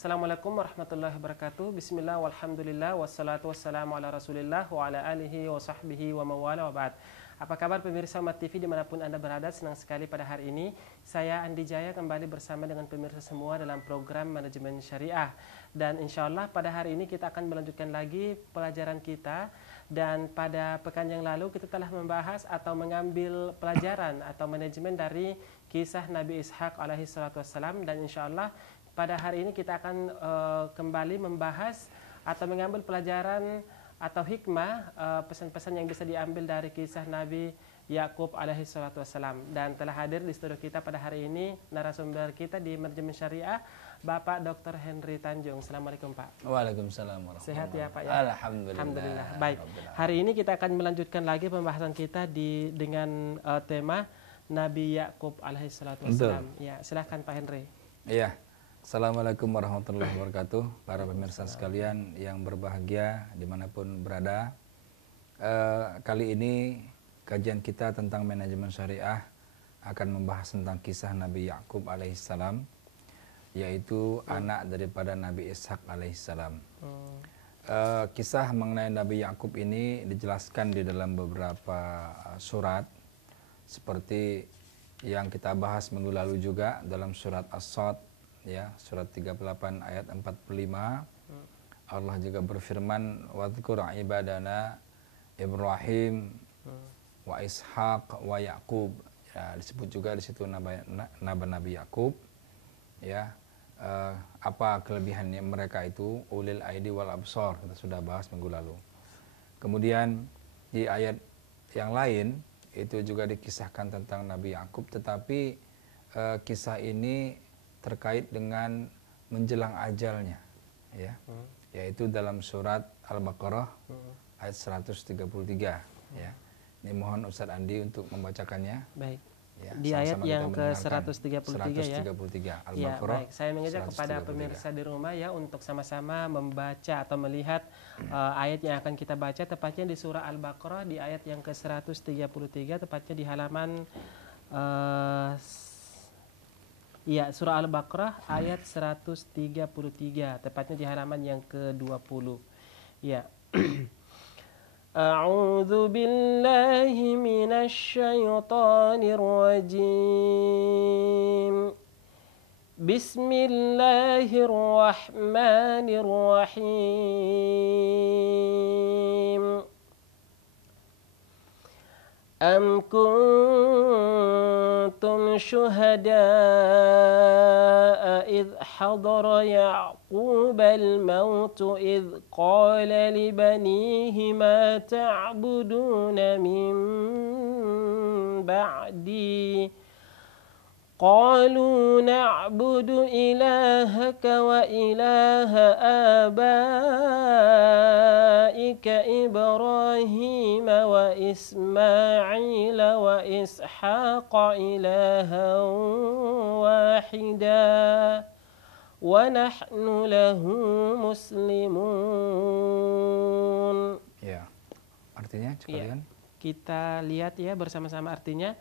Assalamualaikum warahmatullahi wabarakatuh. Bismillah walhamdulillah wassalatu wassalamu ala rasulillah wa ala alihi wa sahbihi wa mawala wa ba'd. Apa kabar pemirsa Umat TV dimanapun Anda berada? Senang sekali pada hari ini saya Andi Jaya kembali bersama dengan pemirsa semua dalam program Manajemen Syariah. Dan insya Allah pada hari ini kita akan melanjutkan lagi pelajaran kita. Dan pada pekan yang lalu kita telah membahas atau mengambil pelajaran atau manajemen dari kisah Nabi Ishaq alaihi salatu wassalam. Dan insya Allah pada hari ini kita akan kembali membahas atau mengambil pelajaran atau hikmah pesan-pesan yang bisa diambil dari kisah Nabi Yakub alaihi salatu wassalam. Dan telah hadir di studio kita pada hari ini narasumber kita di Manajemen Syariah, Bapak Dr. Henry Tanjung. Assalamualaikum Pak. Waalaikumsalam warahmatullahi wabarakatuh. Sehat ya Pak ya? Alhamdulillah. Baik. Hari ini kita akan melanjutkan lagi pembahasan kita dengan tema Nabi Yakub alaihi salatu wassalam. Ya, silahkan Pak Henry. Iya. Assalamualaikum warahmatullahi wabarakatuh. Para pemirsa sekalian yang berbahagia dimanapun berada. Kali ini kajian kita tentang manajemen syariah akan membahas tentang kisah Nabi Yakub alaihissalam, yaitu anak daripada Nabi Ishaq alaihissalam. Kisah mengenai Nabi Yakub ini dijelaskan di dalam beberapa surat, seperti yang kita bahas minggu lalu juga dalam surat As-Sad, ya, surat 38 ayat 45. Allah juga berfirman, wadhkur ibadana Ibrahim wa Ishaq wa Yakub. Ya, disebut juga di situ Nabi Yakub. Ya, apa kelebihannya mereka itu? Ulil aidi wal absar, kita sudah bahas minggu lalu. Kemudian di ayat yang lain itu juga dikisahkan tentang Nabi Yakub, tetapi kisah ini terkait dengan menjelang ajalnya, ya, yaitu dalam surat Al-Baqarah ayat 133. Ya. Ini mohon Ustadz Andi untuk membacakannya. Baik. Ya, di ayat yang ke 133 ya. Al-Baqarah. Ya, baik. Saya mengajak kepada pemirsa di rumah ya untuk sama-sama membaca atau melihat ayat yang akan kita baca, tepatnya di surah Al-Baqarah di ayat yang ke 133, tepatnya di halaman surah Al-Baqarah ayat 133, tepatnya di halaman yang ke-20. Ya. A'udzu billahi minasy syaithanir rajim. Bismillahirrahmanirrahim. Am kuntum syuhada'a idh hadara Ya'qub al-maut idh qala li banihi ma ta'buduna min ba'di qalu na'budu ilahaka wa ilaha abaika Ibrahim wa Ismail wa Ishaq ilahan wahida wa nahnu lahu muslimun. Ya. Artinya sekalian. Kita lihat ya bersama-sama artinya.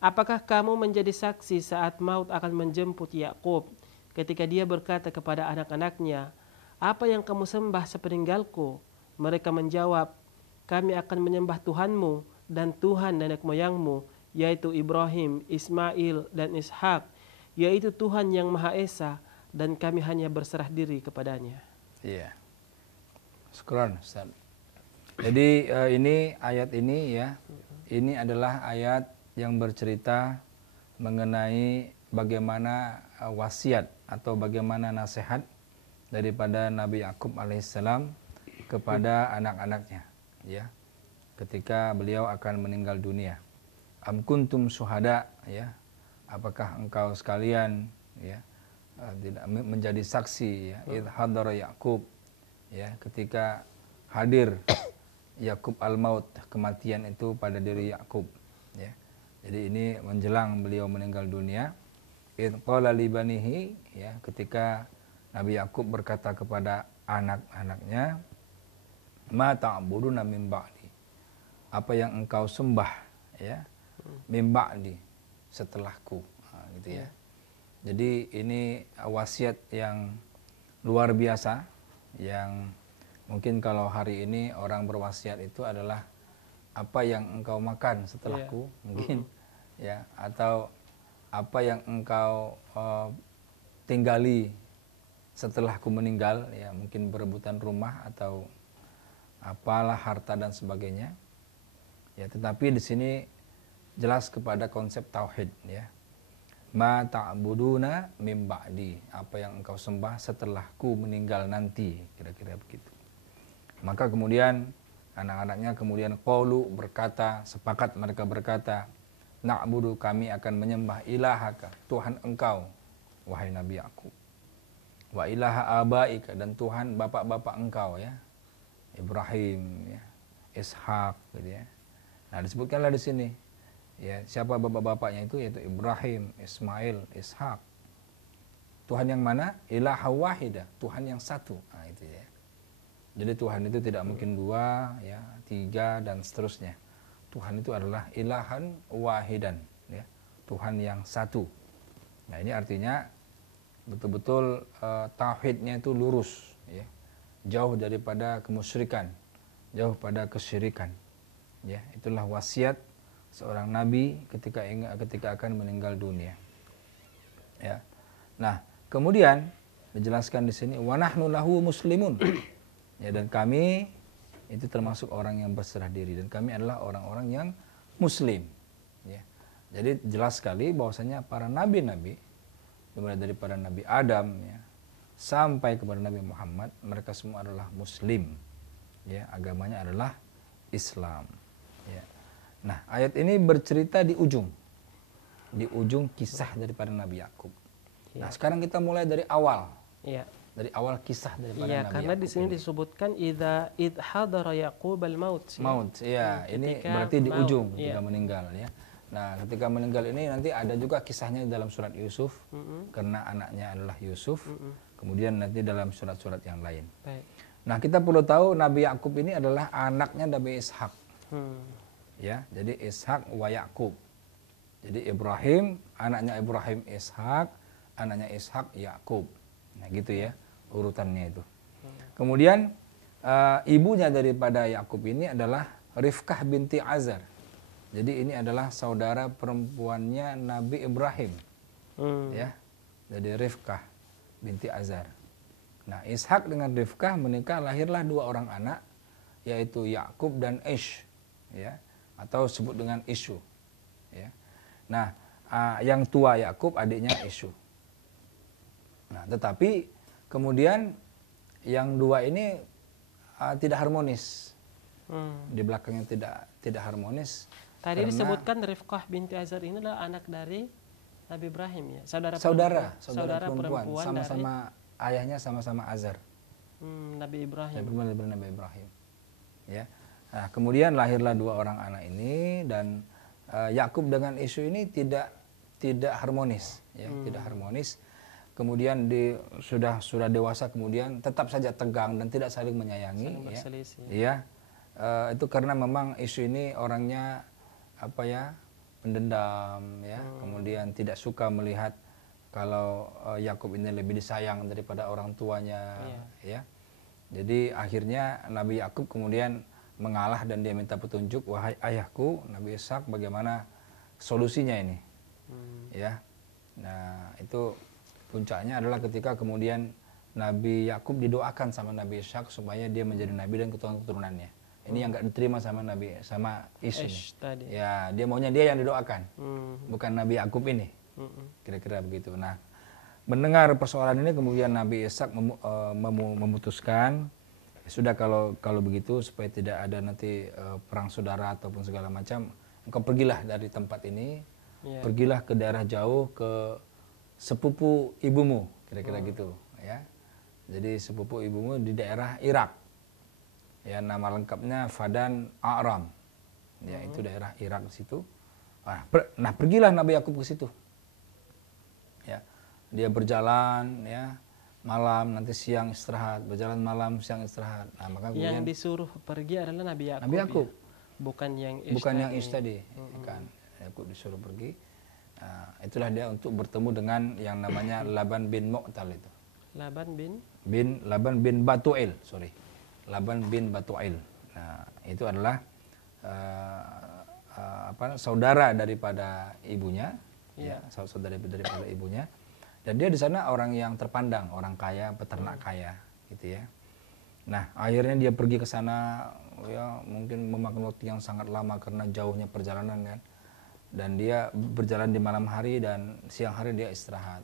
Apakah kamu menjadi saksi saat maut akan menjemput Yakub ketika dia berkata kepada anak-anaknya, apa yang kamu sembah sepeninggalku? Mereka menjawab, kami akan menyembah Tuhanmu dan Tuhan nenek moyangmu, yaitu Ibrahim, Ismail, dan Ishak, yaitu Tuhan yang Maha Esa, dan kami hanya berserah diri kepadanya. Iya. Syukran, Ustaz. Jadi ini ayat ini ya, ini adalah ayat yang bercerita mengenai bagaimana wasiat atau bagaimana nasihat daripada Nabi Yakub alaihissalam kepada anak-anaknya, ya, ketika beliau akan meninggal dunia. Am kuntum syuhada, ya, apakah engkau sekalian, ya, tidak menjadi saksi, ya, idh hadara Yakub, ya, ketika hadir Yakub al-maut, kematian itu pada diri Yakub, ya. Jadi ini menjelang beliau meninggal dunia. Idh qala li banihi, ya, ketika Nabi Yakub berkata kepada anak-anaknya, ma ta'buduna min ba'di, apa yang engkau sembah, ya, min ba'di, setelahku, gitu ya. Jadi ini wasiat yang luar biasa yang mungkin kalau hari ini orang berwasiat itu adalah apa yang engkau makan setelahku, mungkin ya, atau apa yang engkau tinggali setelahku meninggal, ya mungkin berebutan rumah atau apalah harta dan sebagainya. Ya, tetapi di sini jelas kepada konsep tauhid, ya. Ma ta'buduna mim ba'di, apa yang engkau sembah setelahku meninggal nanti, kira-kira begitu. Maka kemudian anak-anaknya kemudian qalu, berkata, sepakat mereka berkata, na'budu, kami akan menyembah ilahaka, Tuhan engkau wahai Nabi Yakub, wa ilaha abaika, dan Tuhan bapak-bapak engkau, ya, Ibrahim, ya, Ishak, gitu ya. Nah, disebutkanlah di sini, ya, siapa bapak-bapaknya itu, yaitu Ibrahim, Ismail, Ishak. Tuhan yang mana? Ilaha wahidah, Tuhan yang satu. Nah, itu ya. Jadi Tuhan itu tidak mungkin dua, ya, tiga, dan seterusnya. Tuhan itu adalah ilahan wahidan, ya, Tuhan yang satu. Nah, ini artinya betul-betul tauhidnya itu lurus, ya, jauh daripada kemusyrikan, jauh pada kesyirikan. Ya, itulah wasiat seorang nabi ketika akan meninggal dunia. Ya. Nah, kemudian dijelaskan di sini wa nahnu lahu muslimun. Ya, dan kami itu termasuk orang yang berserah diri, dan kami adalah orang-orang yang muslim. Ya. Jadi jelas sekali bahwasanya para nabi-nabi, mulai daripada Nabi Adam, ya, sampai kepada Nabi Muhammad, mereka semua adalah muslim. Ya, agamanya adalah Islam. Ya. Nah, ayat ini bercerita di ujung kisah daripada Nabi Yakub. Ya. Nah, sekarang kita mulai dari awal. Ya. Dari awal kisah daripada ya, Nabi karena Yakub. Di sini ini disebutkan id hadara Yaqub al-maut. Ya. Maut, ya. Ini berarti di ujung ketika meninggal, ya. Nah, ketika meninggal ini nanti ada juga kisahnya dalam surat Yusuf, karena anaknya adalah Yusuf. Kemudian nanti dalam surat-surat yang lain. Baik. Nah, kita perlu tahu Nabi Yakub ini adalah anaknya Nabi Ishak. Ya, jadi Ishak wa Yakub. Jadi Ibrahim, anaknya Ibrahim Ishak, anaknya Ishak Yakub. Nah, gitu ya urutannya itu. Kemudian ibunya daripada Yakub ini adalah Rifkah binti Azar. Jadi ini adalah saudara perempuannya Nabi Ibrahim. Ya. Jadi Rifkah binti Azar. Nah, Ishak dengan Rifkah menikah, lahirlah dua orang anak, yaitu Yakub dan Ish, ya, atau sebut dengan Ishu, ya. Nah, yang tua Yakub, adiknya Ishu. Nah, tetapi kemudian yang dua ini tidak harmonis. Di belakangnya tidak harmonis. Tadi disebutkan Rifkah binti Azar ini adalah anak dari Nabi Ibrahim, ya, saudara perempuan sama-sama ayahnya sama-sama Azar. Nabi Ibrahim. Nabi Ibrahim. Ya. Nah, kemudian lahirlah dua orang anak ini, dan Yakub dengan Isu ini tidak harmonis, ya, tidak harmonis. Kemudian sudah dewasa, kemudian tetap saja tegang dan tidak saling menyayangi, ya. Itu karena memang Isu ini orangnya pendendam, ya. Kemudian tidak suka melihat kalau Yakub ini lebih disayang daripada orang tuanya, ya. Jadi akhirnya Nabi Yakub kemudian mengalah dan dia minta petunjuk, wahai ayahku Nabi Ishak, bagaimana solusinya ini, ya. Nah, itu puncaknya adalah ketika kemudian Nabi Yakub didoakan sama Nabi Ishak supaya dia menjadi nabi dan keturunannya. Ini yang nggak diterima sama Ish tadi. Ya, dia maunya dia yang didoakan, bukan Nabi Yakub ini. Kira-kira begitu. Nah, mendengar persoalan ini kemudian Nabi Ishak memutuskan, sudah kalau begitu supaya tidak ada nanti perang saudara ataupun segala macam, engkau pergilah dari tempat ini, pergilah ke daerah jauh, ke sepupu ibumu, kira-kira gitu, ya. Jadi sepupu ibumu di daerah Irak, ya, nama lengkapnya Fadan Aram, ya, itu daerah Irak di situ. Nah, pergilah Nabi Yakub ke situ. Ya, dia berjalan, ya, malam, nanti siang istirahat, berjalan malam, siang istirahat. Nah, maka yang disuruh pergi adalah Nabi Yakub. Nabi Yakub, ya? Bukan yang Ish tadi, kan? Yakub disuruh pergi. Nah, itulah dia untuk bertemu dengan yang namanya Laban bin Mu'tal itu. Laban bin Laban bin Batu'il, Laban bin Batu'il. Nah, itu adalah saudara daripada ibunya, ya, saudara daripada ibunya. Dan dia di sana orang yang terpandang, orang kaya, peternak kaya, gitu ya. Nah, akhirnya dia pergi ke sana, ya mungkin memakan waktu yang sangat lama karena jauhnya perjalanan kan. Dan dia berjalan di malam hari dan siang hari dia istirahat.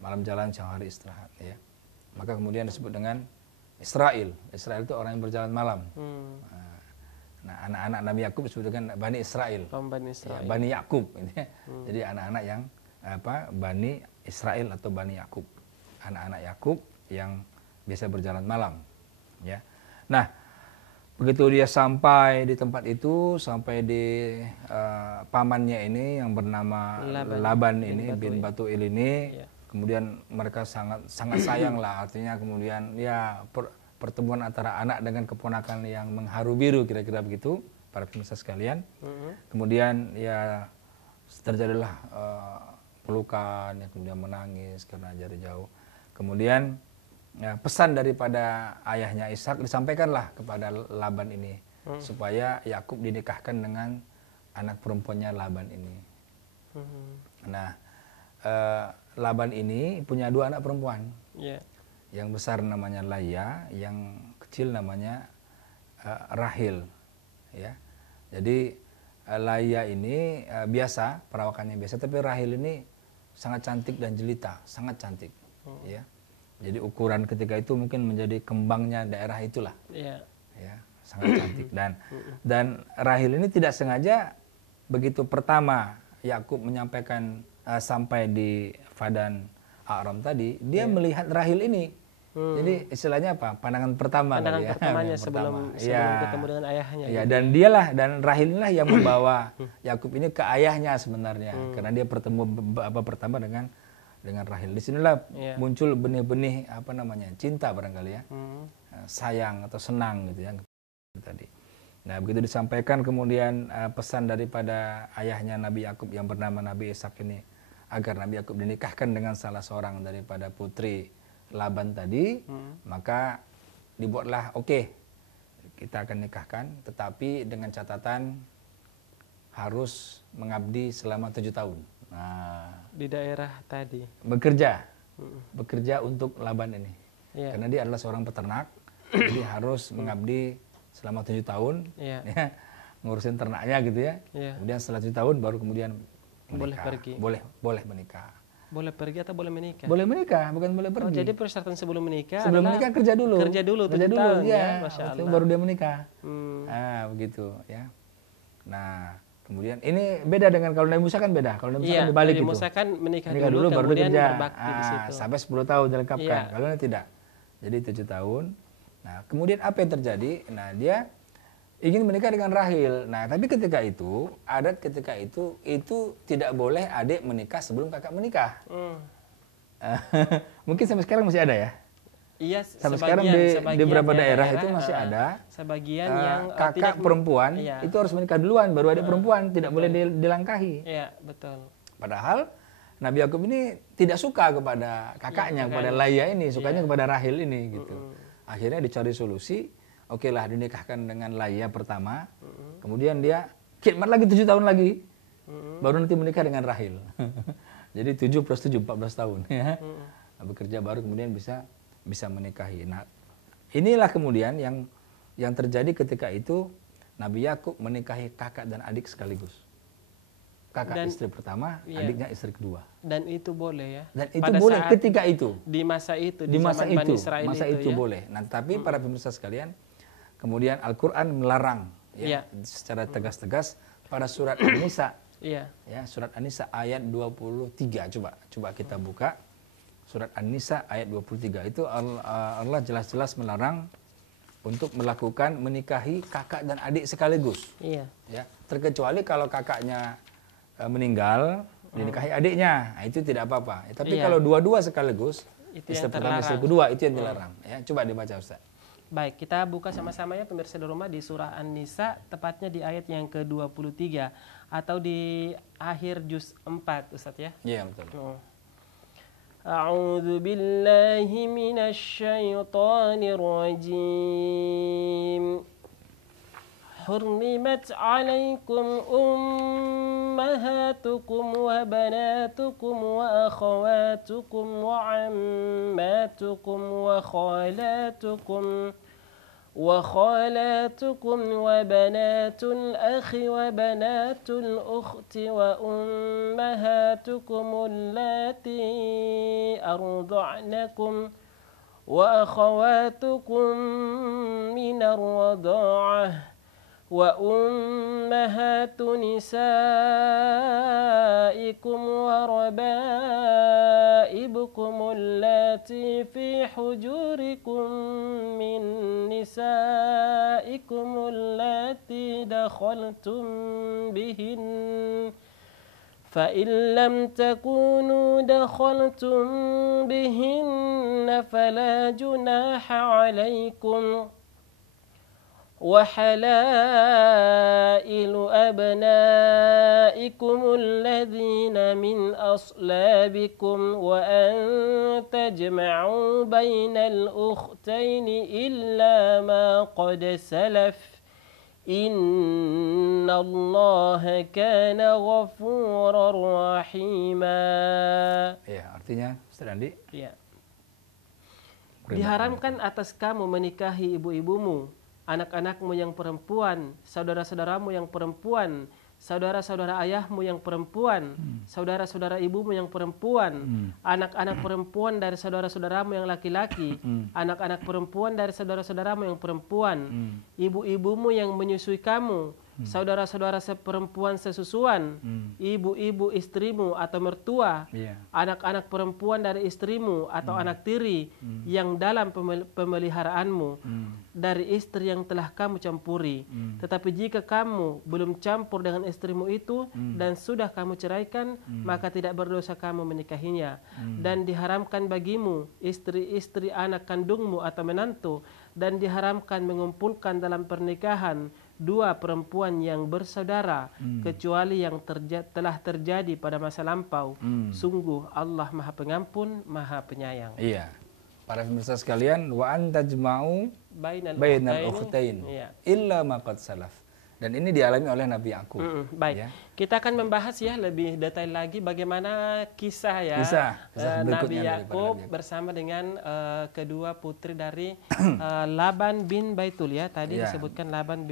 Malam jalan, siang hari istirahat, ya. Maka kemudian disebut dengan Israel. Israel itu orang yang berjalan malam. Nah, anak-anak Nabi Yakub disebut dengan Bani Israel. Bani Israel. Ya, Bani Yakub. Jadi anak-anak yang Bani Israel atau Bani Yakub. Anak-anak Yakub yang biasa berjalan malam. Ya. Nah, begitu dia sampai di tempat itu, sampai di pamannya ini yang bernama Laban ini bin Batu'il ini, kemudian mereka sangat sayang lah, artinya kemudian ya pertemuan antara anak dengan keponakan yang mengharu biru, kira-kira begitu, para pemirsa sekalian. Kemudian ya terjadilah pelukan, ya, kemudian menangis karena jarak jauh. Kemudian ya, pesan daripada ayahnya Ishak disampaikanlah kepada Laban ini, supaya Yakub dinikahkan dengan anak perempuannya Laban ini. Nah, Laban ini punya 2 anak perempuan. Yang besar namanya Laya, yang kecil namanya Rahil. Ya, jadi Laya ini biasa, perawakannya biasa, tapi Rahil ini sangat cantik dan jelita, sangat cantik. Ya. Jadi ukuran ketika itu mungkin menjadi kembangnya daerah itulah. Ya, sangat cantik. Dan Rahil ini tidak sengaja begitu pertama Yakub menyampaikan sampai di Fadan Aram tadi, dia melihat Rahil ini. Jadi istilahnya apa? Pandangan pertama. Pandangan pertamanya sebelum ketemu dengan ayahnya. Ya, gitu. Dan Rahil inilah yang membawa Yakub ini ke ayahnya sebenarnya, karena dia pertama dengan Rahil. Disinilah muncul benih-benih cinta barangkali ya, sayang atau senang gitu ya tadi. Nah, begitu disampaikan kemudian pesan daripada ayahnya Nabi Yakub yang bernama Nabi Ishak ini, agar Nabi Yakub dinikahkan dengan salah seorang daripada putri Laban tadi, maka dibuatlah kita akan nikahkan, tetapi dengan catatan harus mengabdi selama 7 tahun. Nah, di daerah tadi bekerja untuk Laban ini, karena dia adalah seorang peternak, jadi harus mengabdi selama 7 tahun, ya, ngurusin ternaknya gitu ya. Kemudian setelah 7 tahun baru kemudian menikah. Boleh menikah. Boleh pergi atau boleh menikah? Boleh menikah, bukan boleh pergi. Oh, jadi persyaratan sebelum menikah kerja dulu. Kerja dulu 7 tahun ya, Masya Allah. Baru dia menikah. Nah, begitu ya. Nah, kemudian ini beda dengan kalau Nabi Musa kan beda. Kalau Nabi Musa kan dibalik Nabi gitu. Musa kan menikah dulu baru kemudian kerja. berbakti di situ. Sampai 10 tahun dilengkapkan. Kalau ini tidak. Jadi 7 tahun. Nah, kemudian apa yang terjadi? Nah, dia ingin menikah dengan Rahil. Nah, tapi adat ketika itu tidak boleh adik menikah sebelum kakak menikah. Mungkin sampai sekarang masih ada ya? Iya, sampai sekarang di beberapa daerah itu masih ada. Sebagian yang kakak perempuan itu harus menikah duluan, baru adik perempuan, tidak boleh dilangkahi. Iya, betul. Padahal Nabi Yakub ini tidak suka kepada kakaknya, kepada Laya ini, sukanya kepada Rahil ini gitu. Akhirnya dicari solusi. Oke lah, dinikahkan dengan Laya pertama, kemudian dia khidmat lagi 7 tahun lagi, baru nanti menikah dengan Rahil. Jadi 7 plus 7, 14 tahun. Ya. Bekerja baru kemudian bisa menikahi. Nah, inilah kemudian yang terjadi ketika itu Nabi Yakub menikahi kakak dan adik sekaligus. Kakak istri pertama, adiknya istri kedua. Dan itu boleh ya? Dan itu boleh ketika itu. Di masa itu, di masa zaman itu, Bani Israel masa itu ya? boleh. Nah, tapi para pemirsa sekalian, kemudian Al-Quran melarang secara tegas-tegas pada surat An-Nisa. Ya, surat An-Nisa ayat 23. Coba kita buka. Surat An-Nisa ayat 23 itu Allah jelas-jelas melarang untuk melakukan menikahi kakak dan adik sekaligus. Ya, terkecuali kalau kakaknya meninggal, dinikahi adiknya, nah, itu tidak apa-apa. Tapi kalau dua-dua sekaligus, istri pertama, istri kedua, itu yang dilarang. Ya, coba dibaca Ustaz. Baik, kita buka sama-sama ya pemirsa di rumah di surah An-Nisa, tepatnya di ayat yang ke-23 atau di akhir juz 4, Ustaz ya. Iya, betul. أعوذ بالله من الشيطان الرجيم حرمت عليكم أمهاتكم وبناتكم وأخواتكم وعماتكم وخالاتكم وبنات الأخ وبنات الأخت وأمهاتكم اللاتي أرضعنكم وأخواتكم من الرضاعة وأمهات نسائكم وربائبكم اللاتي في حجوركم من نسائكم اللاتي دخلتم بهن فإن لم تكونوا دخلتم بهن فلا جناح عليكم وحلائل أبنائكم الذين من أصلابكم وأن تجمعوا بين الأختين إلا ما قد سلف إن الله كان غفورا رحيما. Ya, artinya Ustaz Andi? Ya. Diharamkan atas kamu menikahi ibu-ibumu, anak-anakmu yang perempuan, saudara-saudaramu yang perempuan, saudara-saudara ayahmu yang perempuan, saudara-saudara ibumu yang perempuan, anak-anak perempuan dari saudara-saudaramu yang laki-laki, anak-anak perempuan dari saudara-saudaramu yang perempuan, ibu-ibumu yang menyusui kamu, saudara-saudara seperempuan sesusuan, ibu-ibu istrimu atau mertua, anak-anak perempuan dari istrimu atau anak tiri yang dalam pemeliharaanmu, dari istri yang telah kamu campuri. Tetapi jika kamu belum campur dengan istrimu itu dan sudah kamu ceraikan, maka tidak berdosa kamu menikahinya. Dan diharamkan bagimu istri-istri anak kandungmu atau menantu, dan diharamkan mengumpulkan dalam pernikahan dua perempuan yang bersaudara kecuali yang telah terjadi pada masa lampau. Sungguh Allah Maha Pengampun, Maha Penyayang. Iya. Para pemirsa sekalian, wa antajma'u bainal ukhtain illa ma qad salaf. Dan ini dialami oleh Nabi Yakub. Baik. Ya. Kita akan membahas ya lebih detail lagi bagaimana kisah Nabi Yakub bersama dengan kedua putri dari Laban bin Baitul ya. Tadi disebutkan Laban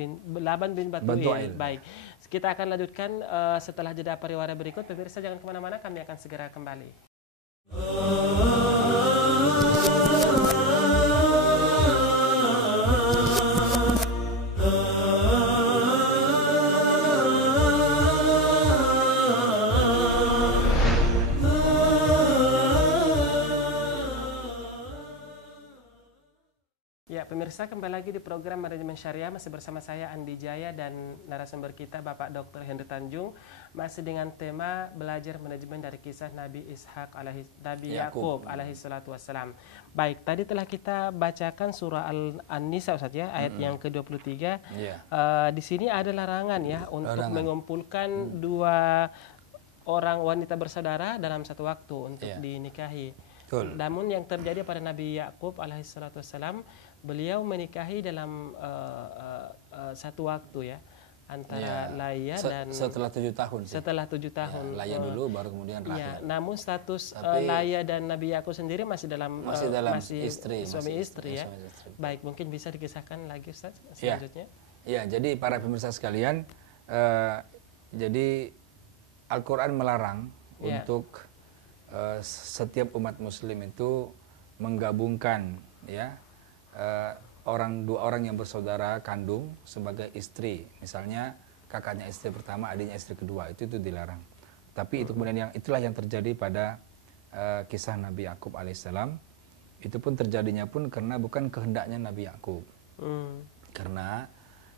bin Batuil. Baik. Kita akan lanjutkan setelah jeda pariwara berikut. Pemirsa jangan kemana-mana, kami akan segera kembali. Pemirsa, kembali lagi di program Manajemen Syariah, masih bersama saya Andi Jaya dan narasumber kita Bapak Dr. Henry Tanjung, masih dengan tema belajar manajemen dari kisah Nabi Yakub alaihi salatu wassalam. Baik, tadi telah kita bacakan surah An-Nisa Ustaz ya, ayat yang ke-23. Di sini ada larangan ya untuk mengumpulkan dua orang wanita bersaudara dalam satu waktu untuk dinikahi. Namun yang terjadi pada Nabi Yakub alaihi salatu wassalam, beliau menikahi dalam satu waktu ya, antara Laya dan setelah 7 tahun. Setelah 7 tahun. Laya dulu baru kemudian Rahel. Ya, namun status Laya dan Nabi Yakub sendiri masih dalam suami istri ya. Baik, mungkin bisa dikisahkan lagi Ustaz selanjutnya. Ya, jadi para pemirsa sekalian, jadi Al-Qur'an melarang untuk setiap umat muslim itu menggabungkan dua orang yang bersaudara kandung sebagai istri. Misalnya kakaknya istri pertama, adiknya istri kedua, itu dilarang. Tapi itu kemudian itulah yang terjadi pada kisah Nabi Yakub alaihissalam. Itu pun terjadinya pun karena bukan kehendaknya Nabi Yakub. Karena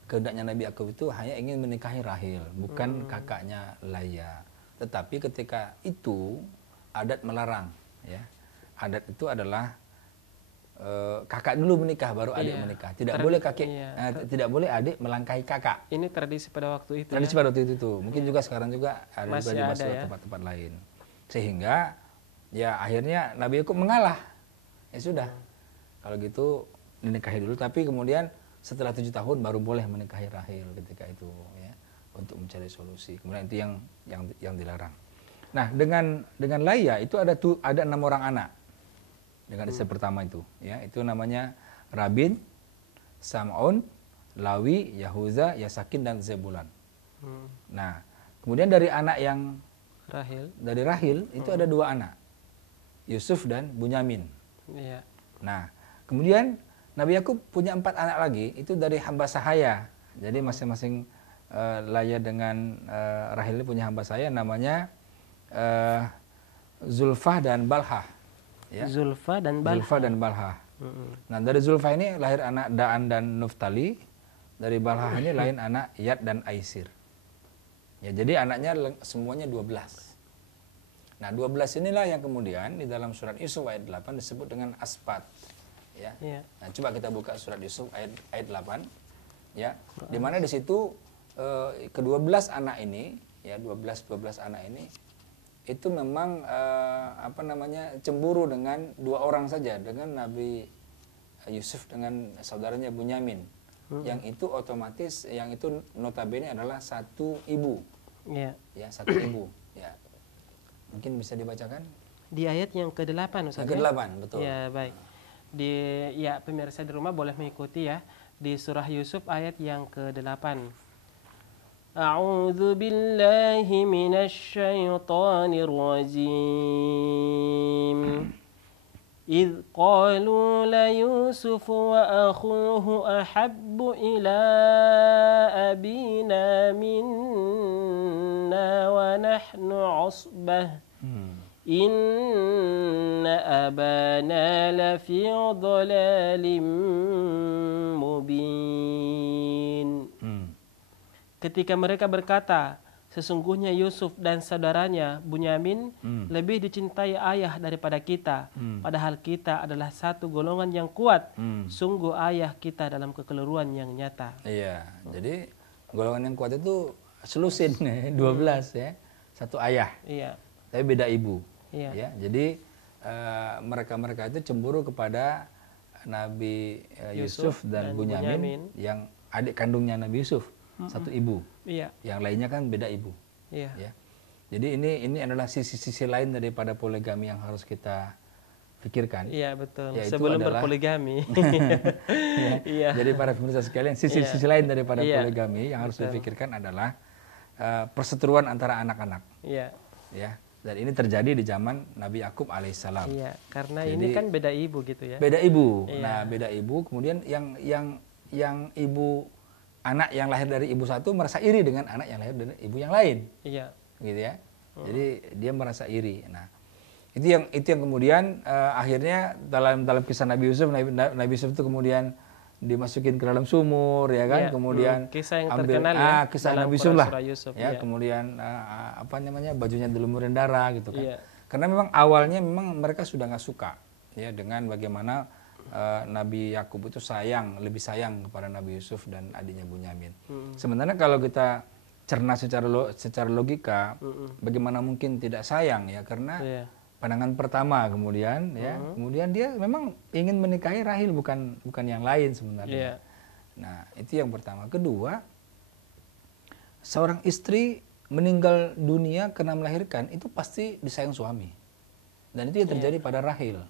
kehendaknya Nabi Yakub itu hanya ingin menikahi Rahel, bukan kakaknya Laya. Tetapi ketika itu adat melarang, ya. Adat itu adalah kakak dulu menikah baru adik menikah. Tidak boleh tidak boleh adik melangkahi kakak. Ini tradisi pada waktu itu. Tradisi pada waktu itu. Mungkin juga sekarang juga ada di tempat-tempat lain. Sehingga Ya akhirnya Nabi Yakub mengalah. Ya sudah, kalau gitu dinikahi dulu. Tapi kemudian setelah 7 tahun baru boleh menikahi Rahil ketika itu, ya, untuk mencari solusi. Kemudian itu yang dilarang. Nah dengan Laya itu ada 6 orang anak dengan istri pertama itu. Ya itu namanya Rabin, Sam'un, Lawi, Yahuza, Yasakin dan Zebulan. Nah kemudian dari anak yang dari Rahil itu ada 2 anak, Yusuf dan Bunyamin. Iya. Nah, kemudian Nabi Yakub punya 4 anak lagi, itu dari hamba sahaya. Jadi masing-masing Laya dengan Rahil punya hamba sahaya, namanya Zulfah dan Balhah. Ya. Zulfa dan Balhah. Nah, dari Zulfah ini lahir anak Daan dan Nuftali, dari Balhah ini lahir anak Yad dan Aisir. Ya, jadi anaknya semuanya 12. Nah, 12 inilah yang kemudian di dalam surat Yusuf ayat 8 disebut dengan asbat. Ya. Iya. Nah, coba kita buka surat Yusuf ayat 8. Ya. Di mana di situ ke-12 anak ini, ya 12 anak ini itu memang cemburu dengan 2 orang saja, dengan Nabi Yusuf dengan saudaranya Bunyamin. Yang itu otomatis, yang itu notabene adalah satu ibu. Iya. Ya, satu ibu. Ya. Mungkin bisa dibacakan? Di ayat yang ke-8 Ustaz. Yang ke-8, betul. Ya, baik. Ya pemirsa di rumah boleh mengikuti ya di surah Yusuf ayat yang ke-8. A'udzu billahi minasy syaithanir rajim. إذ قالوا ليوسف وأخوه أحب إلى أبينا منا ونحن عصبة إن أبانا لفي ضلال مبين. Ketika mereka berkata, sesungguhnya Yusuf dan saudaranya Bunyamin lebih dicintai ayah daripada kita, padahal kita adalah satu golongan yang kuat. Sungguh ayah kita dalam kekeliruan yang nyata. Iya, jadi golongan yang kuat itu selusin 12 ya, satu ayah. Iya. Tapi beda ibu. Iya. Ya, jadi mereka itu cemburu kepada Nabi Yusuf dan Bunyamin yang adik kandungnya Nabi Yusuf. Satu ibu, iya. Yang lainnya kan beda ibu, iya. Ya. Jadi ini adalah sisi-sisi lain daripada poligami yang harus kita pikirkan. Iya betul. Yaitu sebelum adalah, berpoligami. Ya. Iya. Jadi para pemirsa sekalian, sisi-sisi lain daripada poligami yang harus betul. dipikirkan adalah perseteruan antara anak-anak. Iya. Ya. Dan ini terjadi di zaman Nabi Yakub alaihissalam. Iya. Karena jadi, ini kan beda ibu gitu ya. Beda ibu. Iya. Nah beda ibu. Kemudian yang ibu anak yang lahir dari ibu satu merasa iri dengan anak yang lahir dari ibu yang lain, iya, gitu ya. Jadi dia merasa iri. Nah, itu yang kemudian akhirnya dalam kisah Nabi Yusuf, Nabi Yusuf itu kemudian dimasukin ke dalam sumur, ya kan? Iya. Kemudian kisah yang terkenal ya, kisah dalam Nabi Yusuf lah, Yusuf, ya. iya. Kemudian bajunya dilumurin darah, gitu kan? Iya. Karena memang awalnya memang mereka sudah nggak suka, ya, dengan bagaimana Nabi Yakub itu lebih sayang kepada Nabi Yusuf dan adiknya Bunyamin. Sebenarnya kalau kita cerna secara logika, bagaimana mungkin tidak sayang, ya, karena pandangan pertama kemudian, ya, kemudian dia memang ingin menikahi Rahil, bukan yang lain sebenarnya. Nah itu yang pertama. Kedua, seorang istri meninggal dunia karena melahirkan itu pasti disayang suami, dan itu yang terjadi pada Rahil.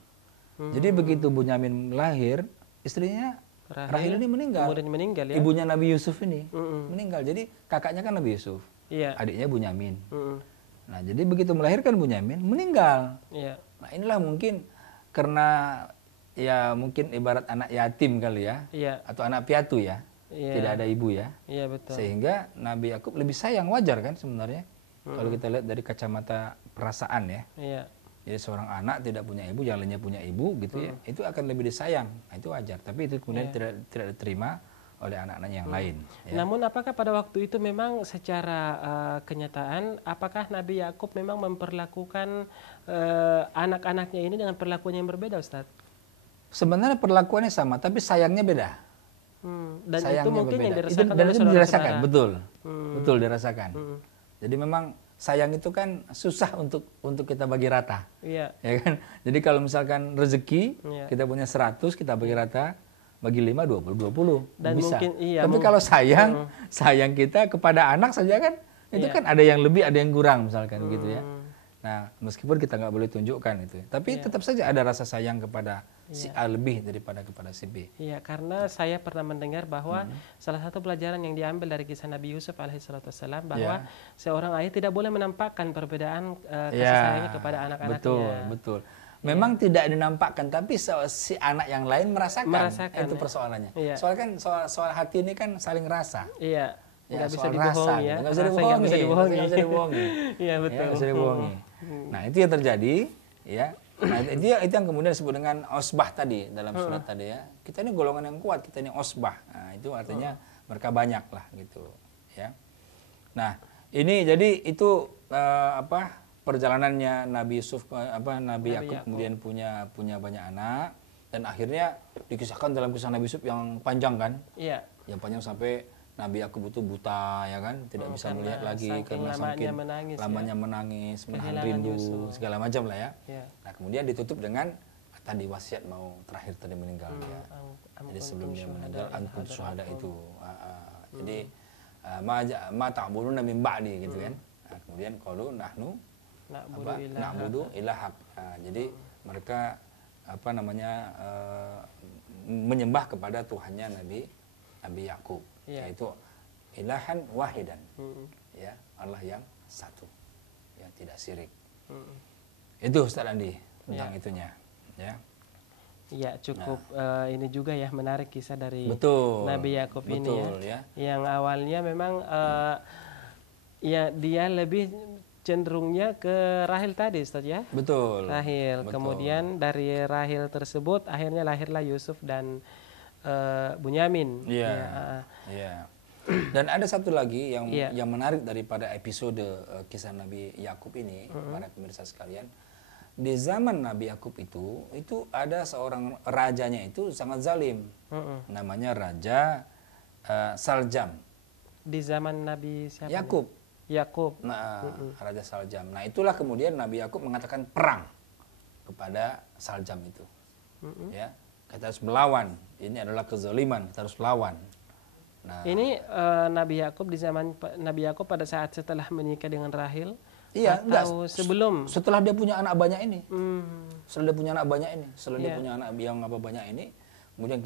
Jadi begitu Bunyamin lahir, istrinya Rahil ini meninggal. Kemudian meninggal, ya. Ibunya Nabi Yusuf ini meninggal. Jadi kakaknya kan Nabi Yusuf, adiknya Bunyamin. Nah jadi begitu melahirkan Bunyamin meninggal. Nah inilah mungkin karena ya mungkin ibarat anak yatim kali ya, atau anak piatu ya, tidak ada ibu ya. Betul. Sehingga Nabi Yakub lebih sayang, wajar kan sebenarnya. Kalau kita lihat dari kacamata perasaan ya. Jadi seorang anak tidak punya ibu, yang lainnya punya ibu, gitu ya, itu akan lebih disayang. Nah, itu wajar. Tapi itu kemudian tidak diterima oleh anak-anak yang lain. Ya. Namun apakah pada waktu itu memang secara kenyataan, apakah Nabi Yakub memang memperlakukan anak-anaknya ini dengan perlakuan yang berbeda, Ustadz? Sebenarnya perlakuannya sama, tapi sayangnya beda. Dan sayangnya itu mungkin berbeda. yang dirasakan dan oleh itu dirasakan, saudara. betul, betul dirasakan. Jadi memang sayang itu kan susah untuk kita bagi rata. Iya. Ya kan? Jadi kalau misalkan rezeki Iya. kita punya 100, kita bagi rata, bagi 5 20 Dan bisa. mungkin iya, Tapi kalau sayang kita kepada anak saja kan itu Iya. kan ada yang lebih, ada yang kurang misalkan gitu ya. Hmm. Nah, meskipun kita nggak boleh tunjukkan itu, tapi tetap saja ada rasa sayang kepada si A lebih daripada kepada si B. Iya, karena saya pernah mendengar bahwa salah satu pelajaran yang diambil dari kisah Nabi Yusuf alaihissalam bahwa seorang ayah tidak boleh menampakkan perbedaan kasih sayangnya kepada anak-anaknya. Betul. Memang tidak dinampakkan, tapi si anak yang lain merasakan itu persoalannya. Iya. Soalnya kan soal hati ini kan saling rasa. Iya. Ya, Nggak bisa soal dibohongi rasa, ya. nggak bisa dibohongi. Iya, betul. Nggak bisa dibohongi. Nah, itu yang terjadi, ya. Nah, itu yang kemudian disebut dengan osbah tadi dalam surat tadi ya. Kita ini golongan yang kuat, kita ini osbah. Nah, itu artinya mereka banyak lah gitu, ya. Nah, ini jadi itu perjalanannya Nabi Yusuf Nabi Yakub kemudian punya banyak anak dan akhirnya dikisahkan dalam kisah Nabi Yusuf yang panjang kan? Iya. Yang panjang sampai Nabi Yakub itu buta ya kan, tidak bisa melihat lagi karena saking lamanya menangis, menahan rindu segala macam lah ya. Nah, kemudian ditutup dengan tadi wasiat mau terakhir tadi meninggal dia. Jadi sebelumnya meninggal antum syuhada itu. Jadi ma ta'buduna min ba'di gitu kan. Nah, kemudian qalu nahnu na'budu ilahak. Jadi mereka menyembah kepada Tuhannya Nabi Yakub, yaitu ilahan wahidan, ya, Allah yang satu, yang tidak syirik. Itu Ustaz Andi tentang itunya, ya. Iya, cukup ini juga ya menarik kisah dari Betul, Nabi Yakub ini ya. Yang awalnya memang ya dia lebih cenderungnya ke Rahil tadi, Ustaz ya. Betul. Rahil. Kemudian dari Rahil tersebut akhirnya lahirlah Yusuf dan Bunyamin. Iya. Dan ada satu lagi yang menarik daripada episode kisah Nabi Yakub ini, para pemirsa sekalian. Di zaman Nabi Yakub itu ada seorang rajanya itu sangat zalim. Namanya Raja Saljam. Di zaman Nabi siapa? Yakub. Nah, Raja Saljam. Nah, itulah kemudian Nabi Yakub mengatakan perang kepada Saljam itu. Ya. Kita harus melawan. Ini adalah kezaliman, kita harus lawan. Nah, ini Nabi Yakub di zaman Nabi Yakub pada saat setelah menikah dengan Rahil, atau sebelum? Setelah dia punya anak banyak ini. Setelah dia punya anak banyak ini, dia punya anak yang banyak ini, kemudian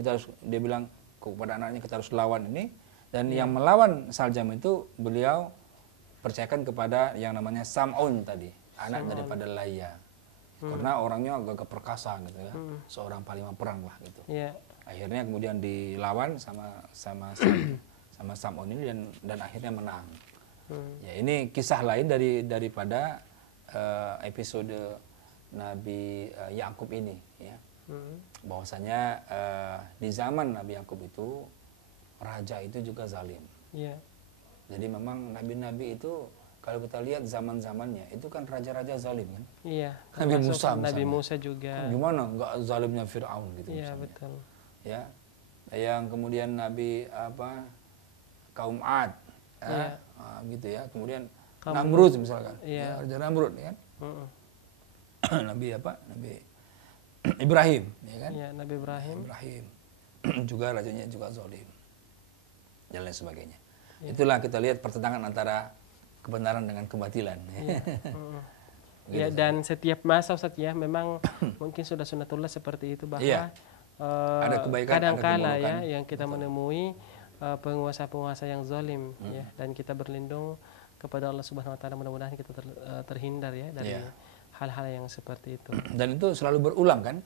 dia bilang kepada anaknya kita harus lawan ini, dan yang melawan Saljam itu beliau percayakan kepada yang namanya Sam'un tadi, anak daripada Laya. Karena orangnya agak perkasa gitu ya, seorang panglima perang lah gitu. Akhirnya kemudian dilawan sama Sam'un ini dan akhirnya menang. Ya, ini kisah lain daripada episode Nabi Yakub ini ya. Bahwasanya di zaman Nabi Yakub itu raja itu juga zalim. Jadi memang nabi-nabi itu kalau kita lihat zaman-zamannya itu kan raja-raja zalim kan? Iya. Nabi Musa juga. Gimana nggak zalimnya Fir'aun gitu? Iya, betul. Ya, yang kemudian Nabi kaum Ad, gitu ya. Kemudian Namrud misalkan, raja Namrud kan? Nabi Ibrahim, ya kan? Iya, Nabi Ibrahim. Juga rajanya juga zalim dan lain sebagainya. Itulah kita lihat pertentangan antara kebenaran dengan kebatilan. Ya, dan setiap masa Ustaz ya memang mungkin sudah sunatullah seperti itu bahwa ada kebaikan, kadang-kala ya yang kita menemui penguasa-penguasa yang zalim ya, dan kita berlindung kepada Allah Subhanahu wa taala, mudah-mudahan kita terhindar ya dari hal-hal yang seperti itu. Dan itu selalu berulang kan?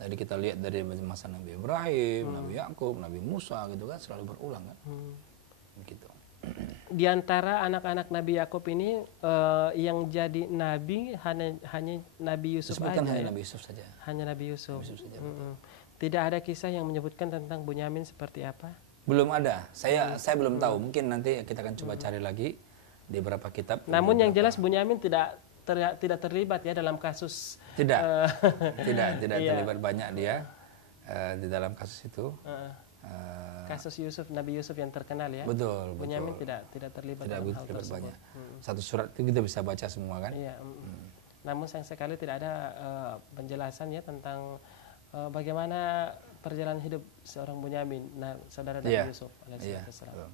Jadi kita lihat dari masa Nabi Ibrahim, Nabi Yakub, Nabi Musa gitu kan selalu berulang kan? Gitu. Di antara anak-anak Nabi Yakub ini yang jadi nabi hanya Nabi Yusuf aja. Hanya Nabi Yusuf saja. Hanya Nabi Yusuf. Tidak ada kisah yang menyebutkan tentang Bunyamin seperti apa? Belum ada. Saya belum tahu. Mungkin nanti kita akan coba cari lagi di beberapa kitab. Namun yang jelas Bunyamin tidak terlibat ya dalam kasus. Tidak terlibat banyak dia di dalam kasus itu. kasus Nabi Yusuf yang terkenal ya. Betul. Bunyamin tidak terlibat dalam hal tersebut. Banyak. Satu surat itu kita bisa baca semua kan. Iya. Namun sayang sekali tidak ada penjelasan ya tentang bagaimana perjalanan hidup seorang Bunyamin, saudara Nabi Yusuf alaihissalam.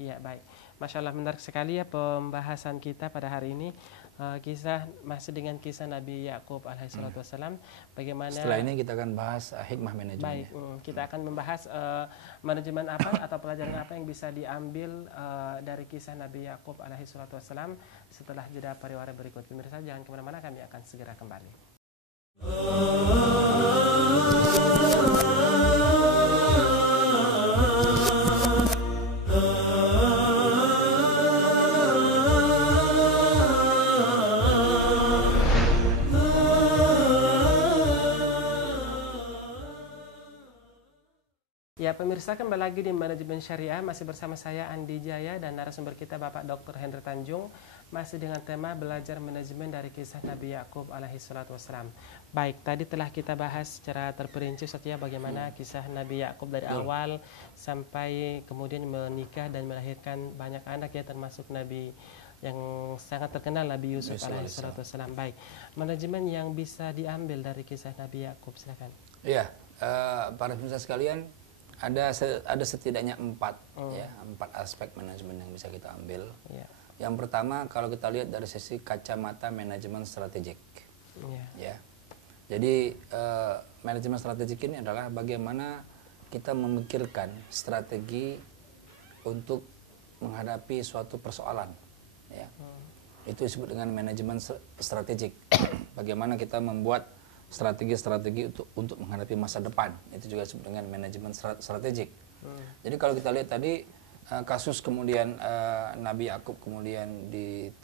Iya, baik. Masya Allah, menarik sekali ya pembahasan kita pada hari ini. Masih dengan kisah Nabi Yakub alaihissalam. Bagaimana? Setelah ini kita akan bahas hikmah manajemen. Baik, kita akan membahas manajemen apa atau pelajaran apa yang bisa diambil dari kisah Nabi Yakub alaihissalam setelah jeda pariwara berikut. Pemirsa, jangan kemana-mana, kami akan segera kembali. Ya pemirsa, kembali lagi di Manajemen Syariah, masih bersama saya Andi Jaya dan narasumber kita Bapak Dr. Hendra Tanjung, masih dengan tema belajar manajemen dari kisah Nabi Yakub alaihissalam. Baik, tadi telah kita bahas secara terperinci saja bagaimana kisah Nabi Yakub dari awal sampai kemudian menikah dan melahirkan banyak anak ya, termasuk Nabi yang sangat terkenal Nabi Yusuf alaihissalam. Baik, manajemen yang bisa diambil dari kisah Nabi Yakub, silakan. Iya, para pemirsa sekalian, ada setidaknya 4 aspek manajemen yang bisa kita ambil. Yang pertama, kalau kita lihat dari sisi kacamata manajemen strategik. Jadi manajemen strategik ini adalah bagaimana kita memikirkan strategi untuk menghadapi suatu persoalan. Itu disebut dengan manajemen strategik. Bagaimana kita membuat strategi-strategi untuk menghadapi masa depan, itu juga disebut dengan manajemen strategik. Jadi kalau kita lihat tadi kasus kemudian Nabi Yakub kemudian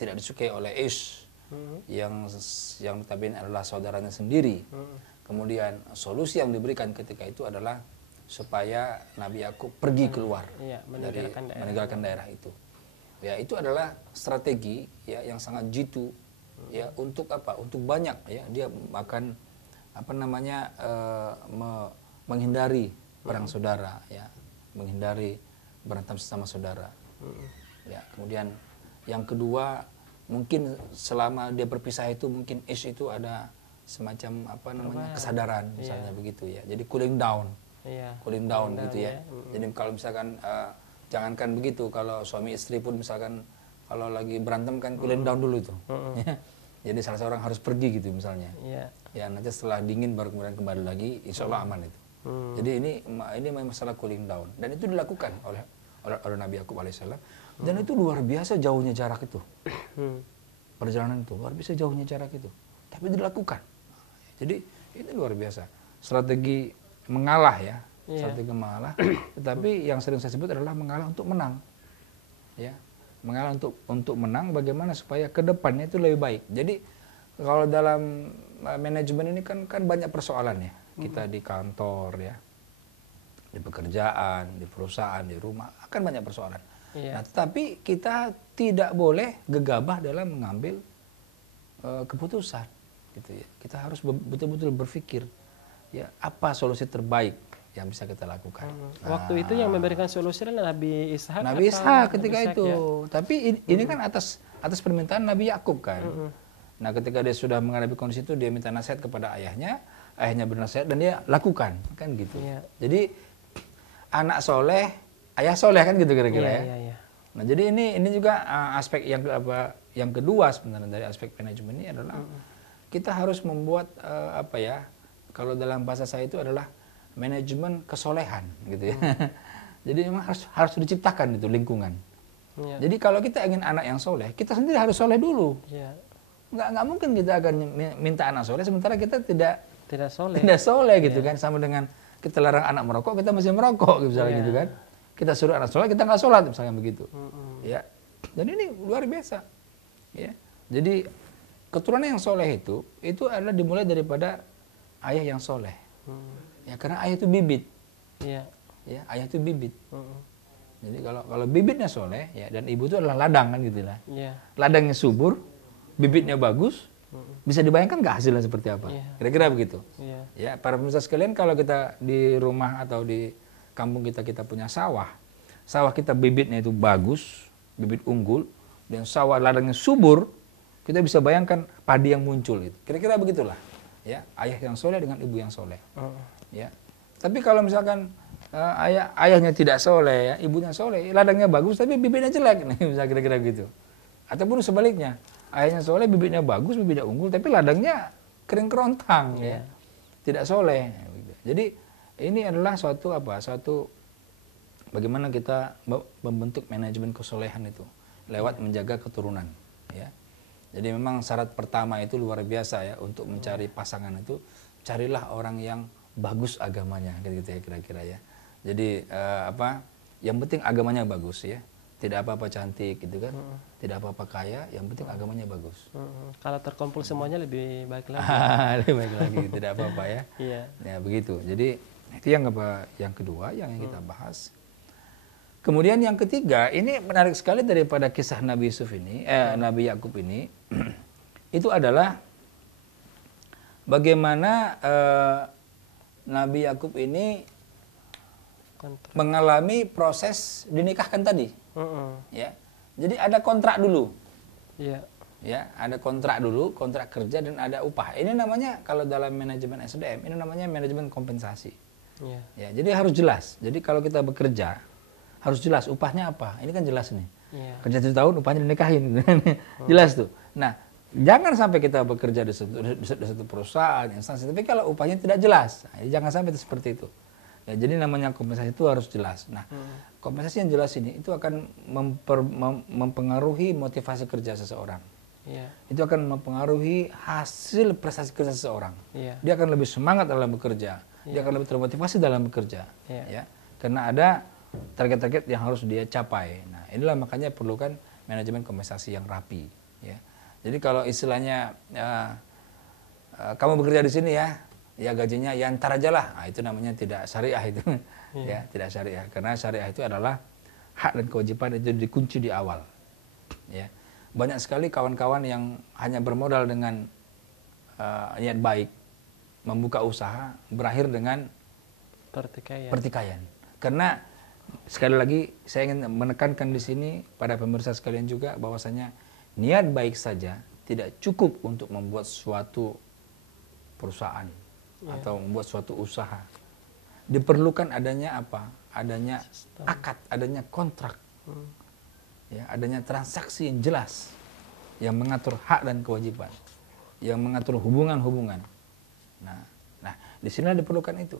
tidak disukai oleh Ish yang notabene adalah saudaranya sendiri. Kemudian solusi yang diberikan ketika itu adalah supaya Nabi Yakub pergi keluar dari meninggalkan daerah itu. Ya, itu adalah strategi ya yang sangat jitu ya untuk apa? Untuk banyak ya, dia akan menghindari perang saudara ya, menghindari berantem sesama saudara. Ya, kemudian yang kedua, mungkin selama dia berpisah itu mungkin Ish itu ada semacam kesadaran misalnya begitu ya. Jadi cooling down gitu ya. Jadi kalau misalkan jangankan begitu, kalau suami istri pun misalkan kalau lagi berantem kan cooling down dulu tuh. Jadi salah seorang harus pergi gitu misalnya. Ya nanti setelah dingin baru kemudian kembali lagi, insya Allah aman itu. Jadi ini masalah cooling down, dan itu dilakukan oleh Nabi Yakub alaihissalam. Dan itu luar biasa jauhnya jarak itu. Perjalanan itu luar biasa jauhnya jarak itu, tapi dilakukan. Jadi ini luar biasa. Strategi mengalah ya, strategi mengalah. Tetapi yang sering saya sebut adalah mengalah untuk menang. Ya, mengalah untuk menang. Bagaimana supaya ke depannya itu lebih baik. Jadi kalau dalam manajemen ini kan banyak persoalan ya. Kita di kantor ya, di pekerjaan, di perusahaan, di rumah, akan banyak persoalan. Nah, tapi kita tidak boleh gegabah dalam mengambil keputusan, gitu ya. Kita harus betul-betul berpikir, ya apa solusi terbaik yang bisa kita lakukan. Waktu itu yang memberikan solusi adalah Nabi Ishak. Nabi Ishak ketika itu. Ya? Tapi ini kan atas permintaan Nabi Yakub kan. Nah, ketika dia sudah menghadapi kondisi itu, dia minta nasihat kepada ayahnya bernasihat dan dia lakukan, kan gitu. Jadi anak soleh, ayah soleh kan gitu kira-kira ya. Nah, jadi ini juga aspek yang kedua sebenarnya dari aspek manajemen ini adalah kita harus membuat kalau dalam bahasa saya itu adalah manajemen kesolehan gitu ya. Jadi memang harus diciptakan itu lingkungan. Jadi kalau kita ingin anak yang soleh, kita sendiri harus soleh dulu. Nggak mungkin kita akan minta anak soleh sementara kita tidak soleh gitu kan. Sama dengan kita larang anak merokok, kita masih merokok misalnya gitu kan. Kita suruh anak sholat, kita nggak sholat misalnya begitu. Ya, dan ini luar biasa. Ya, jadi keturunan yang soleh itu adalah dimulai daripada ayah yang soleh. Ya, karena ayah itu bibit. Ya, ayah itu bibit. Jadi kalau bibitnya soleh, ya, dan ibu itu adalah ladang kan gitu lah. Ladangnya subur, bibitnya bagus, bisa dibayangkan nggak hasilnya seperti apa? Kira-kira begitu. Ya, para pemirsa sekalian, kalau kita di rumah atau di kampung kita punya sawah, sawah kita bibitnya itu bagus, bibit unggul, dan sawah ladangnya subur, kita bisa bayangkan padi yang muncul itu. Kira-kira begitulah, ya, ayah yang soleh dengan ibu yang soleh. Ya. Tapi kalau misalkan ayahnya tidak soleh, ya, ibunya soleh, ladangnya bagus tapi bibitnya jelek, nih, bisa kira-kira gitu. Ataupun sebaliknya, ayahnya soleh, bibitnya bagus, bibitnya unggul, tapi ladangnya kering kerontang, ya, tidak soleh. Jadi ini adalah suatu bagaimana kita membentuk manajemen kesolehan itu lewat menjaga keturunan, ya. Jadi memang syarat pertama itu luar biasa ya untuk mencari pasangan itu, carilah orang yang bagus agamanya, gitu ya kira-kira ya. Jadi yang penting agamanya bagus ya. Tidak apa-apa cantik gitu kan, tidak apa-apa kaya, yang penting agamanya bagus. Kalau terkumpul semuanya lebih baik lagi. Lebih baik lagi, tidak apa-apa ya. Iya. Ya begitu. Jadi itu yang kedua yang kita bahas. Kemudian yang ketiga, ini menarik sekali daripada kisah Nabi Yusuf ini, Nabi Yakub ini, itu adalah bagaimana Nabi Yakub ini mengalami proses dinikahkan tadi. Ya. Jadi ada kontrak dulu. Iya. Ya, ada kontrak dulu, kontrak kerja dan ada upah. Ini namanya kalau dalam manajemen SDM, ini namanya manajemen kompensasi. Iya. Ya, jadi harus jelas. Jadi kalau kita bekerja harus jelas upahnya apa. Ini kan jelas nih. Iya. Kerja 7 tahun upahnya dinikahin. Jelas tuh. Nah, jangan sampai kita bekerja di satu perusahaan, instansi, tapi kalau upahnya tidak jelas. Nah, jangan sampai itu seperti itu. Ya, jadi namanya kompensasi itu harus jelas. Nah, kompensasi yang jelas ini itu akan mempengaruhi motivasi kerja seseorang. Iya. Itu akan mempengaruhi hasil prestasi kerja seseorang. Iya. Dia akan lebih semangat dalam bekerja. Dia akan lebih termotivasi dalam bekerja. Iya. Ya, karena ada target-target yang harus dia capai. Nah, inilah makanya perlukan manajemen kompensasi yang rapi. Ya. Jadi kalau istilahnya kamu bekerja di sini ya gajinya ya antar aja lah. Nah, itu namanya tidak syariah itu. Ya, tidak syariah. Karena syariah itu adalah hak dan kewajiban itu dikunci di awal. Ya. Banyak sekali kawan-kawan yang hanya bermodal dengan niat baik, membuka usaha, berakhir dengan pertikaian. Karena sekali lagi saya ingin menekankan di sini pada pemirsa sekalian juga bahwasanya niat baik saja tidak cukup untuk membuat suatu perusahaan atau membuat suatu usaha. Diperlukan adanya apa? Adanya akad, adanya kontrak. Ya, adanya transaksi yang jelas yang mengatur hak dan kewajiban, yang mengatur hubungan-hubungan. Nah, di sini diperlukan itu.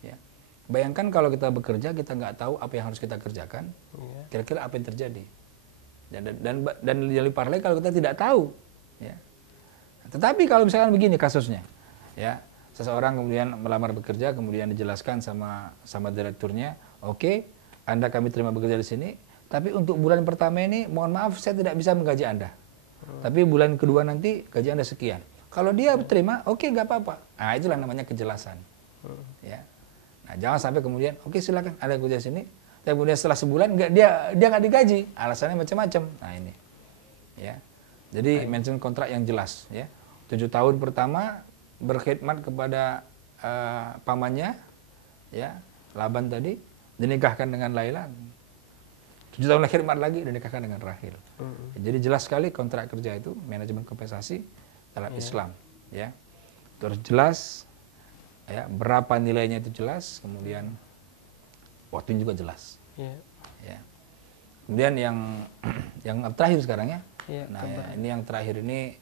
Ya. Bayangkan kalau kita bekerja kita nggak tahu apa yang harus kita kerjakan, kira-kira apa yang terjadi. Dan lebih parah lagi kalau kita tidak tahu. Ya. Tetapi kalau misalkan begini kasusnya, ya. Seseorang kemudian melamar bekerja, kemudian dijelaskan sama direkturnya, oke, Anda kami terima bekerja di sini, tapi untuk bulan pertama ini, mohon maaf saya tidak bisa menggaji Anda. Tapi bulan kedua nanti gaji Anda sekian. Kalau dia terima, oke, nggak apa-apa. Nah, itulah namanya kejelasan. Ya. Nah, jangan sampai kemudian, oke, silakan Anda kerja di sini, tapi kemudian setelah sebulan dia nggak digaji, alasannya macam-macam. Nah ini, ya. Jadi manajemen kontrak yang jelas, ya. 7 tahun pertama berkhidmat kepada pamannya, ya, Laban tadi, dinikahkan dengan Laila. 7 tahun khidmat lagi dinikahkan dengan Rahil. Jadi jelas sekali kontrak kerja itu manajemen kompensasi dalam Islam, ya. Terus jelas, ya, berapa nilainya itu jelas, kemudian waktunya juga jelas. Ya. Kemudian yang terakhir sekarang ya. Nah, ya, ini yang terakhir ini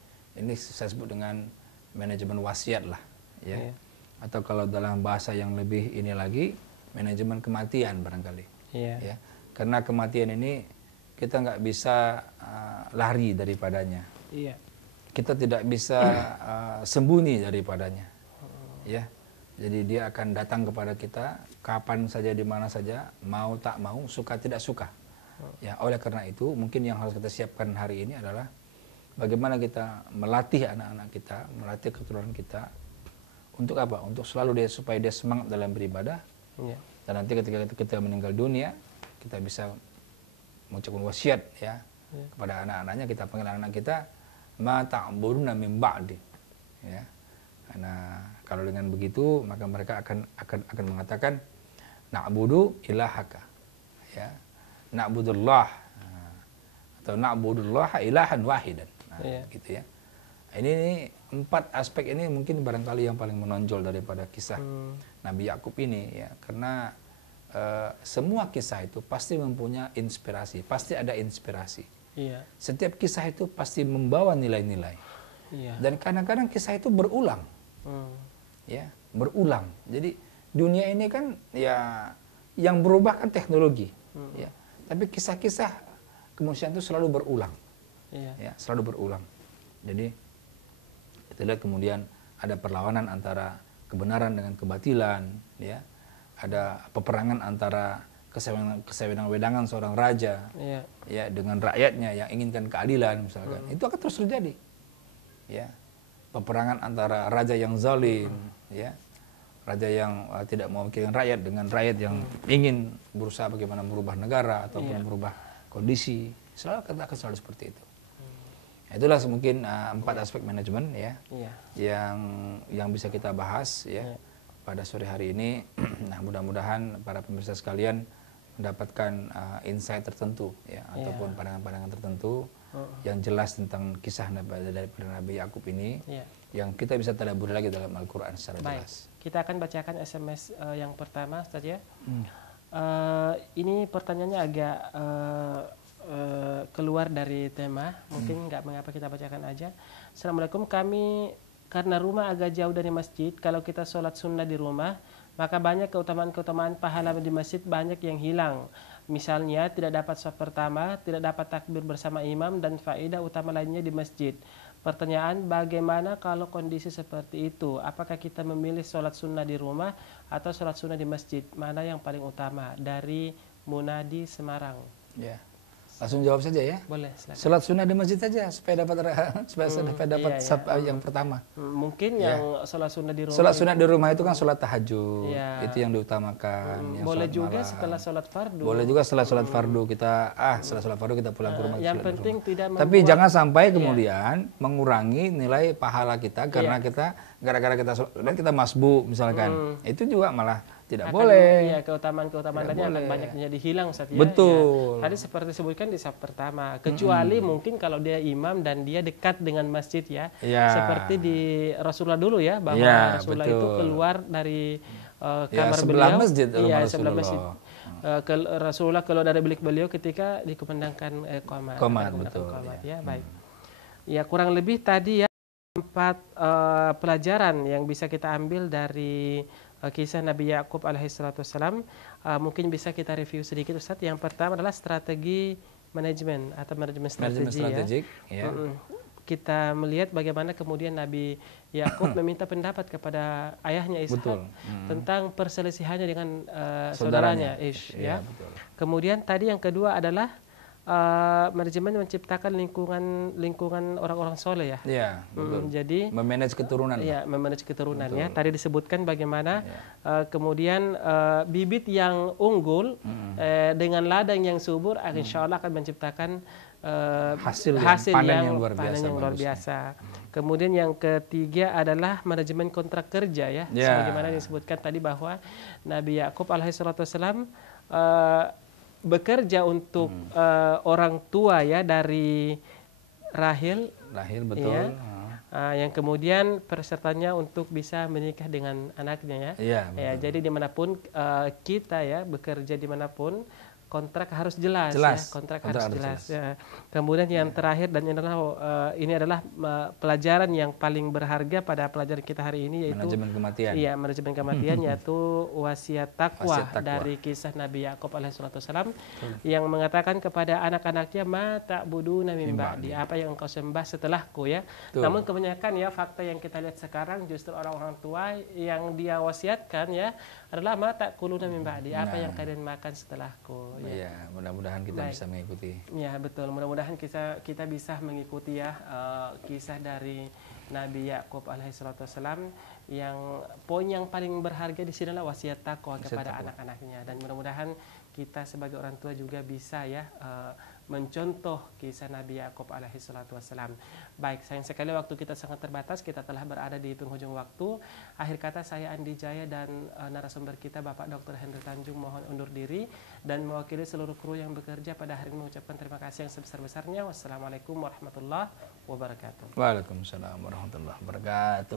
saya sebut dengan manajemen wasiat lah, ya. Atau kalau dalam bahasa yang lebih ini lagi, manajemen kematian barangkali. Ya. Karena kematian ini kita nggak bisa lari daripadanya. Kita tidak bisa sembunyi daripadanya. Ya. Jadi dia akan datang kepada kita kapan saja, di mana saja, mau tak mau, suka tidak suka. Ya, oleh karena itu mungkin yang harus kita siapkan hari ini adalah bagaimana kita melatih anak-anak kita, melatih keturunan kita untuk apa? Untuk selalu supaya dia semangat dalam beribadah. Dan nanti ketika kita meninggal dunia, kita bisa mengucapkan wasiat, ya, kepada anak-anaknya. Kita panggil anak-anak kita, ma ta'buduna min ba'di. Ya. Karena kalau dengan begitu maka mereka akan mengatakan, na'budu ilahaka, ya, na'budullah, atau na'budullah ilahan wahidan, gitu ya. Ini 4 aspek ini mungkin barangkali yang paling menonjol daripada kisah Nabi Yakub ini, ya, karena semua kisah itu pasti mempunyai inspirasi, pasti ada inspirasi. Iya. Setiap kisah itu pasti membawa nilai-nilai. Iya. Dan kadang-kadang kisah itu berulang, ya, berulang. Jadi dunia ini kan ya yang berubah kan teknologi, ya. Tapi kisah-kisah kemanusiaan itu selalu berulang, ya, selalu berulang. Jadi kita lihat kemudian ada perlawanan antara kebenaran dengan kebatilan, ya. Ada peperangan antara kesewenang-wenangan seorang raja, ya, dengan rakyatnya yang inginkan keadilan misalkan. Itu akan terus terjadi, ya. Peperangan antara raja yang zalim, ya, raja yang tidak mau memikirkan rakyat dengan rakyat yang ingin berusaha bagaimana merubah negara ataupun merubah kondisi, akan selalu seperti itu. Itulah mungkin 4 aspek manajemen, ya, yang bisa kita bahas, ya, pada sore hari ini. Nah, mudah-mudahan para pemirsa sekalian mendapatkan insight tertentu, ya, ataupun pandangan-pandangan tertentu yang jelas tentang kisah daripada Nabi Yakub ini, yang kita bisa tadabbur lagi dalam Al-Quran secara jelas. Kita akan bacakan SMS yang pertama, Ustaz, ya. Ini pertanyaannya agak keluar dari tema, mungkin nggak mengapa kita bacakan aja. Assalamualaikum, kami karena rumah agak jauh dari masjid, kalau kita sholat sunnah di rumah, maka banyak keutamaan-keutamaan pahala di masjid banyak yang hilang. Misalnya tidak dapat shaf pertama, tidak dapat takbir bersama imam, dan faedah utama lainnya di masjid. Pertanyaan, bagaimana kalau kondisi seperti itu? Apakah kita memilih sholat sunnah di rumah atau sholat sunnah di masjid? Mana yang paling utama? Dari Munadi, Semarang. Ya. Langsung jawab saja, ya. Boleh, silakan. Sholat sunnah di masjid saja supaya dapat saf yang pertama. Mungkin yang sholat sunnah di rumah. Sholat sunnah di rumah itu kan sholat tahajud, itu yang diutamakan. Boleh juga setelah sholat fardu. Boleh juga setelah sholat fardu setelah sholat fardu kita pulang ke rumah. Yang penting tidak membuat, tapi jangan sampai kemudian mengurangi nilai pahala kita karena gara-gara kita masbuk misalkan. Itu juga malah tidak boleh. Iya, keutamaan-keutamaan lainnya akan banyak jadi hilang, Ustaz, ya. Betul. Ya. Tadi seperti disebutkan di shaf pertama, kecuali mungkin kalau dia imam dan dia dekat dengan masjid, ya. Seperti di Rasulullah dulu, ya, bahwa Rasulullah itu keluar dari kamar sebelah beliau. Masjid, Sebelah masjid. Rasulullah keluar dari bilik beliau ketika dikumandangkan qomat. Betul. Ya, baik. Ya, kurang lebih tadi, ya, 4 pelajaran yang bisa kita ambil dari kisah Nabi Yakub alaihissalam. Mungkin bisa kita review sedikit, Ustaz. Yang pertama adalah strategi manajemen atau manajemen strategi, ya. Kita melihat bagaimana kemudian Nabi Yakub meminta pendapat kepada ayahnya Ishak tentang perselisihannya dengan saudaranya Ish, ya. Kemudian tadi yang kedua adalah manajemen menciptakan lingkungan orang-orang soleh, ya. Iya, betul. Jadi memanage keturunan. Iya, memanage keturunan, ya. Tadi disebutkan bagaimana kemudian bibit yang unggul dengan ladang yang subur, insya Allah akan menciptakan hasil yang luar biasa. Kemudian yang ketiga adalah manajemen kontrak kerja, ya. Sebagaimana disebutkan tadi bahwa Nabi Yakub alaihissalam bekerja untuk orang tua, ya, dari Rahil, betul, ya. Yang kemudian pesertanya untuk bisa menikah dengan anaknya, ya. Jadi dimanapun kita, ya, bekerja dimanapun, kontrak harus jelas. Ya. Kontrak harus jelas. Ya. Kemudian yang terakhir dan ini adalah pelajaran yang paling berharga pada pelajaran kita hari ini, yaitu manajemen kematian. Iya, manajemen kematian, yaitu wasiat takwa dari kisah Nabi Yakub alaihissalam yang mengatakan kepada anak-anaknya, ma ta'buduna min ba'di, apa yang engkau sembah setelahku, ya. Namun kebanyakan, ya, fakta yang kita lihat sekarang justru orang-orang tua yang dia wasiatkan, ya, adalah ma ta'kuluna min ba'di, apa yang kalian makan setelahku. Ya, mudah-mudahan kita bisa mengikuti. Ya, betul. Mudah-mudahan kita bisa mengikuti, ya, kisah dari Nabi Yakub alaihissalam, yang poin yang paling berharga di sini adalah wasiat takwa kepada anak-anaknya, dan mudah-mudahan kita sebagai orang tua juga bisa, ya, mencontoh kisah Nabi Yakub alaihi salatu wassalam. Baik, sayang sekali waktu kita sangat terbatas, kita telah berada di penghujung waktu. Akhir kata saya Andi Jaya dan narasumber kita Bapak Dr. Henry Tanjung mohon undur diri dan mewakili seluruh kru yang bekerja pada hari ini mengucapkan terima kasih yang sebesar-besarnya. Wassalamualaikum warahmatullahi wabarakatuh. Waalaikumsalam warahmatullahi wabarakatuh.